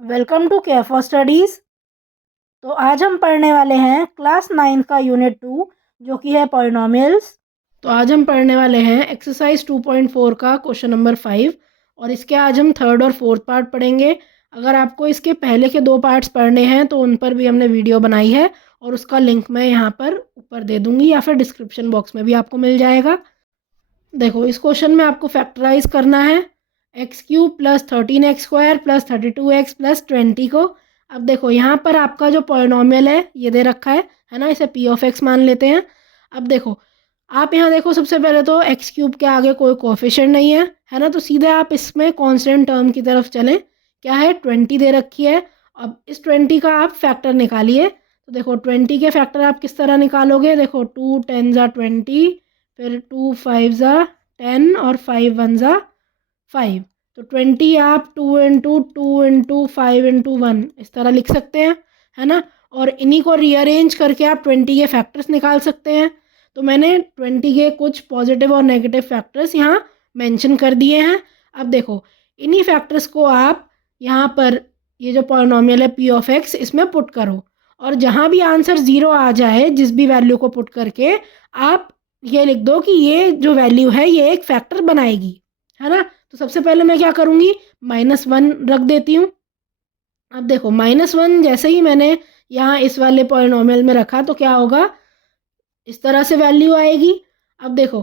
Welcome to care for studies. तो आज हम पढ़ने वाले हैं क्लास 9 का यूनिट 2 जो कि है पॉलिनॉमियल्स। तो आज हम पढ़ने वाले हैं एक्सरसाइज 2.4 का क्वेश्चन नंबर 5 और इसके आज हम थर्ड और फोर्थ पार्ट पढ़ेंगे। अगर आपको इसके पहले के 2 पार्ट्स पढ़ने हैं तो उन पर भी हमने वीडियो बनाई है और उसका लिंक मैं यहाँ पर ऊपर दे दूँगी या फिर डिस्क्रिप्शन बॉक्स में भी आपको मिल जाएगा। देखो इस क्वेश्चन में आपको फैक्टराइज करना है x³ plus 13x² plus 32x plus 20 को। अब देखो यहाँ पर आपका जो पॉलिनॉमियल है ये दे रखा है ना, इसे p ऑफ x मान लेते हैं। अब देखो आप यहाँ देखो, सबसे पहले तो x³ के आगे कोई कोएफिशिएंट नहीं है ना, तो सीधे आप इसमें कांस्टेंट टर्म की तरफ चलें। क्या है, 20 दे रखी है। अब इस 20 का आप फैक्टर निकालिए। तो देखो 20 के फैक्टर आप किस तरह निकालोगे, देखो 2 10 ज़ा 20, फिर 2 5 ज़ा 10 और 5 1 ज़ा 5। तो 20 आप 2 इंटू 2 इंटू 5 इंटू 1 इस तरह लिख सकते हैं, है ना। और इन्हीं को रीअरेंज करके आप 20 के फैक्टर्स निकाल सकते हैं। तो मैंने 20 के कुछ पॉजिटिव और नेगेटिव फैक्टर्स यहाँ मेंशन कर दिए हैं। अब देखो इन्हीं फैक्टर्स को आप यहाँ पर ये जो पॉलिनॉमियल है p ऑफ x इसमें पुट करो, और जहाँ भी आंसर 0 आ जाए जिस भी वैल्यू को पुट करके आप ये लिख दो कि ये जो वैल्यू है ये एक फैक्टर बनाएगी, है ना। तो सबसे पहले मैं क्या करूँगी, -1 रख देती हूँ। अब देखो -1 जैसे ही मैंने यहाँ इस वाले पॉलिनॉमियल में रखा तो क्या होगा, इस तरह से वैल्यू आएगी। अब देखो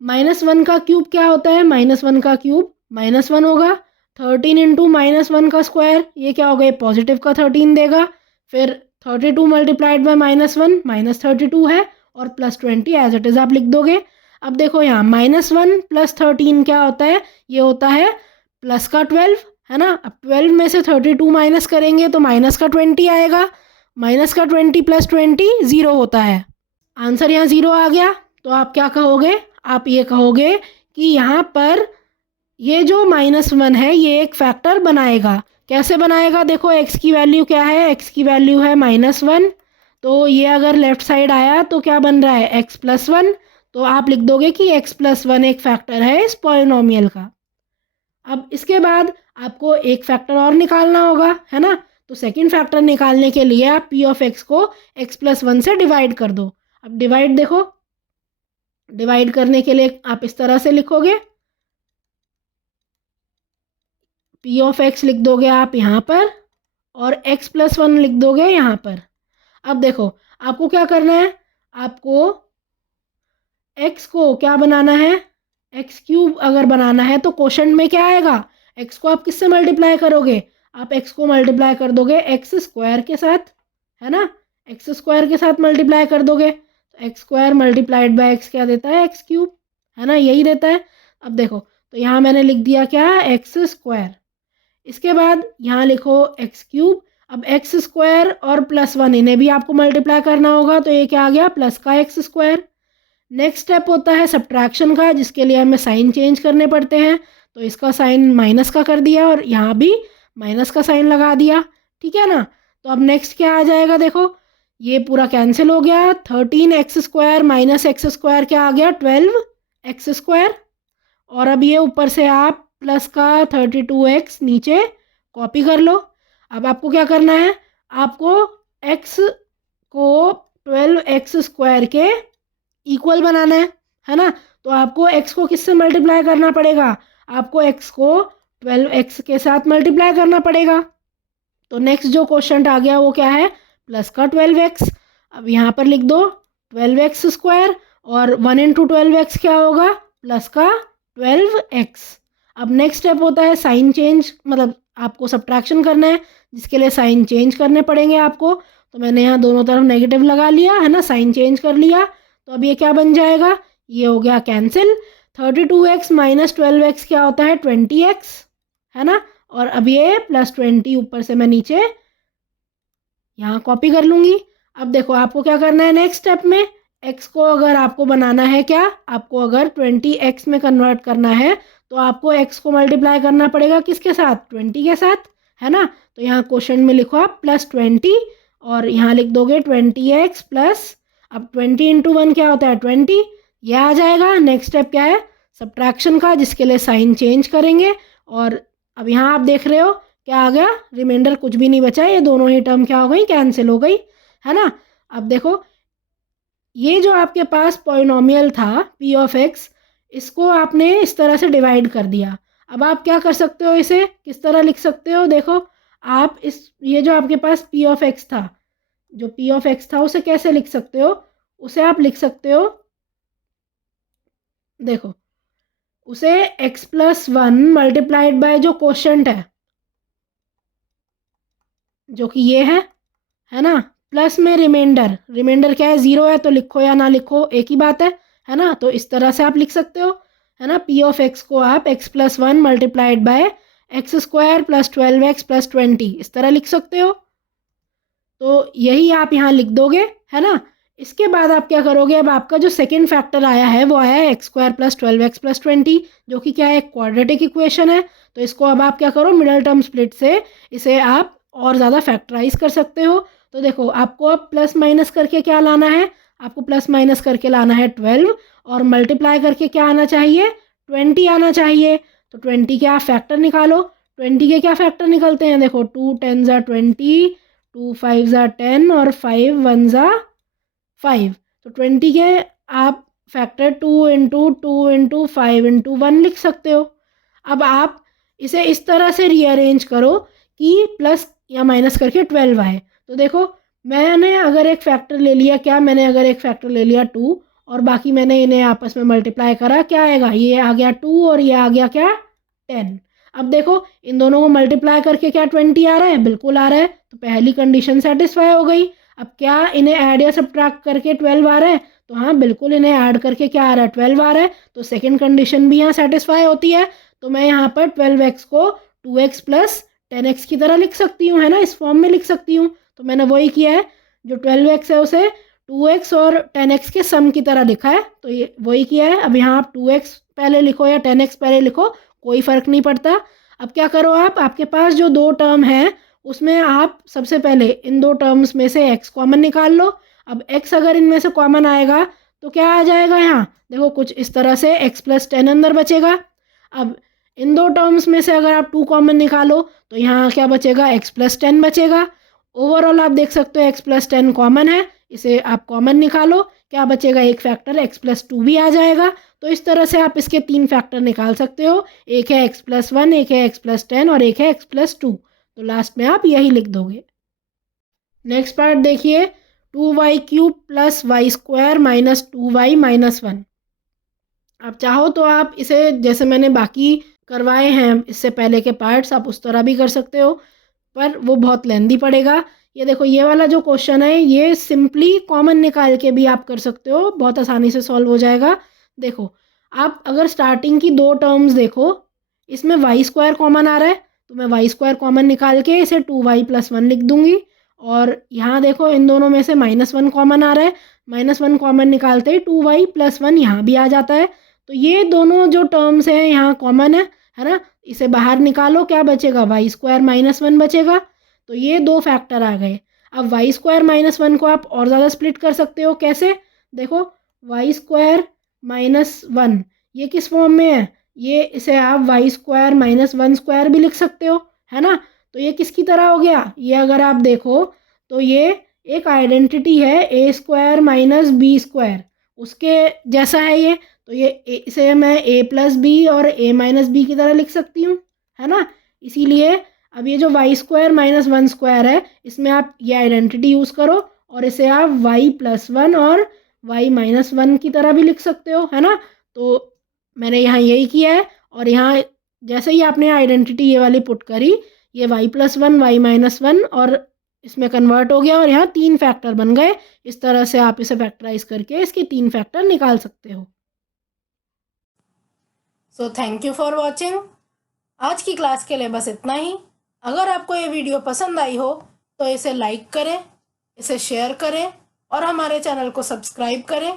-1 का क्यूब क्या होता है, -1 का क्यूब -1 होगा। 13 इंटू -1 का स्क्वायर ये क्या होगा, ये पॉजिटिव का 13 देगा। फिर 32 मल्टीप्लाइड बाय -1 -32 है, और प्लस 20 एज इट इज़ आप लिख दोगे। अब देखो यहाँ -1 प्लस 13 क्या होता है, ये होता है प्लस का 12, है ना। अब 12 में से 32 माइनस करेंगे तो माइनस का 20 आएगा। माइनस का 20 प्लस 20 0 होता है। आंसर यहाँ 0 आ गया। तो आप क्या कहोगे, आप ये कहोगे कि यहाँ पर ये जो -1 है ये एक फैक्टर बनाएगा। कैसे बनाएगा, देखो x की वैल्यू क्या है, x की वैल्यू है -1। तो ये अगर लेफ्ट साइड आया तो क्या बन रहा है, x प्लस 1। तो आप लिख दोगे कि x प्लस 1 एक फैक्टर है इस पॉलिनॉमियल का। अब इसके बाद आपको एक फैक्टर और निकालना होगा, है ना। तो सेकंड फैक्टर निकालने के लिए आप p ऑफ x को x प्लस 1 से डिवाइड कर दो। अब डिवाइड देखो, डिवाइड करने के लिए आप इस तरह से लिखोगे, p ऑफ x लिख दोगे आप यहाँ पर और x प्लस 1 लिख दोगे यहाँ पर। अब देखो आपको क्या करना है, आपको x को क्या बनाना है, x³ अगर बनाना है तो क्वोशंट में क्या आएगा, x को आप किससे मल्टीप्लाई करोगे, आप x को मल्टीप्लाई कर दोगे x² के साथ, है ना। x² के साथ मल्टीप्लाई कर दोगे तो x² मल्टीप्लाइड बाय x क्या देता है, x³, है ना, यही देता है। अब देखो तो यहाँ मैंने लिख दिया क्या, x²। इसके बाद यहाँ लिखो x³। अब x² और +1 इन्हें भी आपको मल्टीप्लाई करना होगा, तो ये क्या आ गया, प्लस का x²। नेक्स्ट स्टेप होता है सब्ट्रैक्शन का, जिसके लिए हमें साइन चेंज करने पड़ते हैं। तो इसका साइन माइनस का कर दिया और यहाँ भी माइनस का साइन लगा दिया, ठीक है ना। तो अब नेक्स्ट क्या आ जाएगा, देखो ये पूरा कैंसिल हो गया। 13x² माइनस x² क्या आ गया, 12x²। और अब ये ऊपर से आप प्लस का 32x नीचे कॉपी कर लो। अब आपको क्या करना है, आपको x को 12x² के इक्वल बनाना है ना। तो आपको x को किससे मल्टीप्लाई करना पड़ेगा, आपको x को 12x के साथ मल्टीप्लाई करना पड़ेगा। तो नेक्स्ट जो क्वेश्चन आ गया वो क्या है, प्लस का 12x। अब यहाँ पर लिख दो 12x² और 1 इंटू 12x क्या होगा, प्लस का 12x। अब नेक्स्ट स्टेप होता है साइन चेंज, मतलब आपको सब्ट्रैक्शन करना है जिसके लिए साइन चेंज करने पड़ेंगे आपको। तो मैंने यहाँ दोनों तरफ नेगेटिव लगा लिया, है ना, साइन चेंज कर लिया। तो अब ये क्या बन जाएगा, ये हो गया कैंसिल। 32x माइनस 12x क्या होता है, 20x, है ना। और अब ये प्लस 20 ऊपर से मैं नीचे यहाँ कॉपी कर लूँगी। अब देखो आपको क्या करना है, नेक्स्ट स्टेप में x को अगर आपको बनाना है क्या, आपको अगर 20x में कन्वर्ट करना है तो आपको x को मल्टीप्लाई करना पड़ेगा किसके साथ, 20 के साथ, है ना। तो यहाँ क्वेश्चन में लिखो आप +20 और यहाँ लिख दोगे 20x प्लस, अब 20 इंटू 1 क्या होता है, 20, ये आ जाएगा। नेक्स्ट स्टेप क्या है, सब्ट्रैक्शन का, जिसके लिए साइन चेंज करेंगे। और अब यहाँ आप देख रहे हो क्या आ गया, रिमाइंडर कुछ भी नहीं बचा, ये दोनों ही टर्म क्या हो गई, कैंसिल हो गई, है ना। अब देखो ये जो आपके पास पॉलिनोमियल था p ऑफ x, इसको आपने इस तरह से डिवाइड कर दिया। अब आप क्या कर सकते हो, इसे किस तरह लिख सकते हो, देखो आप ये जो आपके पास p ऑफ x था, जो p ऑफ x था उसे कैसे लिख सकते हो, उसे आप लिख सकते हो, देखो उसे x प्लस 1 मल्टीप्लाइड बाय जो क्वोशंट है, जो कि ये है ना, प्लस में रिमाइंडर, रिमाइंडर क्या है, 0 है, तो लिखो या ना लिखो एक ही बात है ना। तो इस तरह से आप लिख सकते हो, है ना। p ऑफ x को आप x plus 1 multiplied by x square plus 12x plus 20 इस तरह लिख सकते हो। तो यही आप यहाँ लिख दोगे, है ना। इसके बाद आप क्या करोगे, अब आपका जो सेकेंड फैक्टर आया है वो आया है x square plus 12x plus 20, जो कि क्या है, एक क्वाड्रेटिक इक्वेशन है। तो इसको अब आप क्या करो, मिडल टर्म स्प्लिट से इसे आप और ज़्यादा फैक्टराइज कर सकते हो। तो देखो आपको अब प्लस माइनस करके क्या लाना है, आपको प्लस माइनस करके लाना है 12, और मल्टीप्लाई करके क्या आना चाहिए, 20 आना चाहिए। तो 20 के आप फैक्टर निकालो, 20 के क्या फैक्टर निकलते हैं, देखो 2 10 ज़ा 20, 2 5 ज़ा 10 और 5 1 ज़ा 5। तो 20 के आप फैक्टर 2 इंटू 5 लिख सकते हो। अब आप इसे इस तरह से रीअरेंज करो कि प्लस या माइनस करके 12 आए। तो देखो मैंने अगर एक फैक्टर ले लिया, क्या मैंने अगर एक फैक्टर ले लिया 2, और बाकी मैंने इन्हें आपस में मल्टीप्लाई करा, क्या आएगा, ये आ गया 2 और ये आ गया क्या, 10। अब देखो इन दोनों को मल्टीप्लाई करके क्या 20 आ रहा है, बिल्कुल आ रहा है, तो पहली कंडीशन सेटिस्फाई हो गई। अब क्या इन्हें ऐड या सब्ट्रैक्ट करके 12 आ रहा है, तो हाँ बिल्कुल इन्हें ऐड करके क्या आ रहा है, 12 आ रहा है, तो सेकंड कंडीशन भी यहाँ सेटिस्फाई होती है। तो मैं यहाँ पर 12x को 2x प्लस 10x की तरह लिख सकती हूँ, है ना, इस फॉर्म में लिख सकती हूँ। तो मैंने वही किया है, जो 12x है उसे 2x और 10x के सम की तरह लिखा है, तो ये वही किया है। अब यहाँ आप 2x पहले लिखो या 10x पहले लिखो, कोई फ़र्क नहीं पड़ता। अब क्या करो आप, आपके पास जो दो टर्म है उसमें आप सबसे पहले इन दो टर्म्स में से x कॉमन निकाल लो। अब x अगर इनमें से कॉमन आएगा तो क्या आ जाएगा, यहाँ देखो कुछ इस तरह से x प्लस 10 अंदर बचेगा। अब इन दो टर्म्स में से अगर आप 2 कॉमन निकालो तो यहाँ क्या बचेगा, x प्लस 10 बचेगा। ओवरऑल आप देख सकते हो x प्लस 10 कॉमन है, इसे आप कॉमन निकालो, क्या बचेगा, एक फैक्टर x प्लस 2 भी आ जाएगा। तो इस तरह से आप इसके 3 फैक्टर निकाल सकते हो, एक है x प्लस 1, एक है x प्लस 10 और एक है x प्लस 2। तो लास्ट में आप यही लिख दोगे। नेक्स्ट पार्ट देखिए, 2y³ plus y square minus 2y minus 1। आप चाहो तो आप इसे जैसे मैंने बाकी करवाए हैं इससे पहले के पार्ट्स, आप उस तरह भी कर सकते हो, पर वो बहुत लेंदी पड़ेगा। ये देखो ये वाला जो क्वेश्चन है ये सिंपली कॉमन निकाल के भी आप कर सकते हो, बहुत आसानी से सॉल्व हो जाएगा। देखो आप अगर स्टार्टिंग की दो टर्म्स देखो, इसमें वाई स्क्वायर कॉमन आ रहा है, तो मैं वाई स्क्वायर कॉमन निकाल के इसे 2y प्लस 1 लिख दूंगी। और यहाँ देखो इन दोनों में से -1 कॉमन आ रहा है, -1 कॉमन निकालते ही 2y प्लस 1 यहाँ भी आ जाता है। तो ये दोनों जो टर्म्स हैं यहाँ कॉमन है ना, इसे बाहर निकालो, क्या बचेगा, वाई स्क्वायर माइनस 1 बचेगा। तो ये दो फैक्टर आ गए। अब वाई स्क्वायर माइनस 1 को आप और ज़्यादा स्प्लिट कर सकते हो, कैसे, देखो वाई स्क्वायर माइनस 1 ये किस फॉर्म में है, ये इसे आप वाई स्क्वायर माइनस 1 स्क्वायर भी लिख सकते हो, है ना। तो ये किसकी तरह हो गया, ये अगर आप देखो तो ये एक आइडेंटिटी है ए स्क्वायर माइनस बी स्क्वायर, उसके जैसा है ये। तो ये इसे मैं a प्लस बी और a माइनस बी की तरह लिख सकती हूँ, है ना। इसीलिए अब ये जो वाई स्क्वायर माइनस 1 स्क्वायर है, इसमें आप ये आइडेंटिटी यूज़ करो और इसे आप y प्लस 1 और y माइनस 1 की तरह भी लिख सकते हो, है ना। तो मैंने यहाँ यही किया है, और यहाँ जैसे ही आपने आइडेंटिटी ये वाली पुट करी, ये y प्लस 1 y माइनस 1 और इसमें कन्वर्ट हो गया, और यहाँ 3 फैक्टर बन गए। इस तरह से आप इसे फैक्टराइज करके इसके 3 फैक्टर निकाल सकते हो। So thank you for watching. आज की क्लास के लिए बस इतना ही। अगर आपको ये वीडियो पसंद आई हो तो इसे लाइक करें, इसे शेयर करें और हमारे चैनल को सब्सक्राइब करें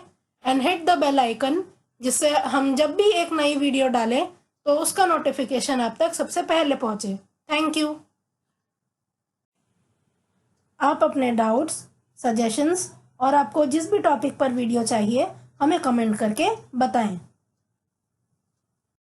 and hit the bell icon, जिससे हम जब भी एक नई वीडियो डालें तो उसका नोटिफिकेशन आप तक सबसे पहले पहुंचे। Thank you. आप अपने डाउट्स, सजेशंस और आपको जिस भी टॉपिक पर वीडियो चाहिए हमें कमेंट करके बताएं।